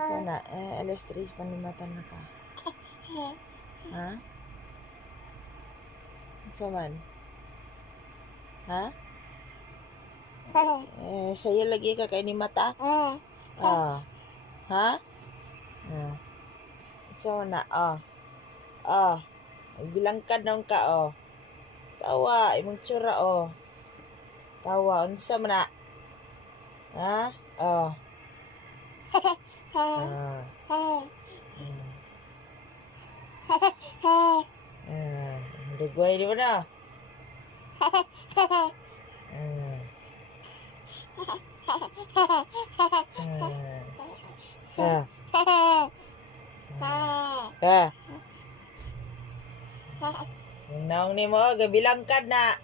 Sana, alas 3 panimatan na ka. Ha? Saman? Ha? Sa'yo lagi ka kay ni mata? Ah. Ha? Sana, bilangkad naman ka, Tawa, imong tsura, Tawa, unsa man na? Ha? Dugay di mo na. Naong ni mo, gabilangkad na.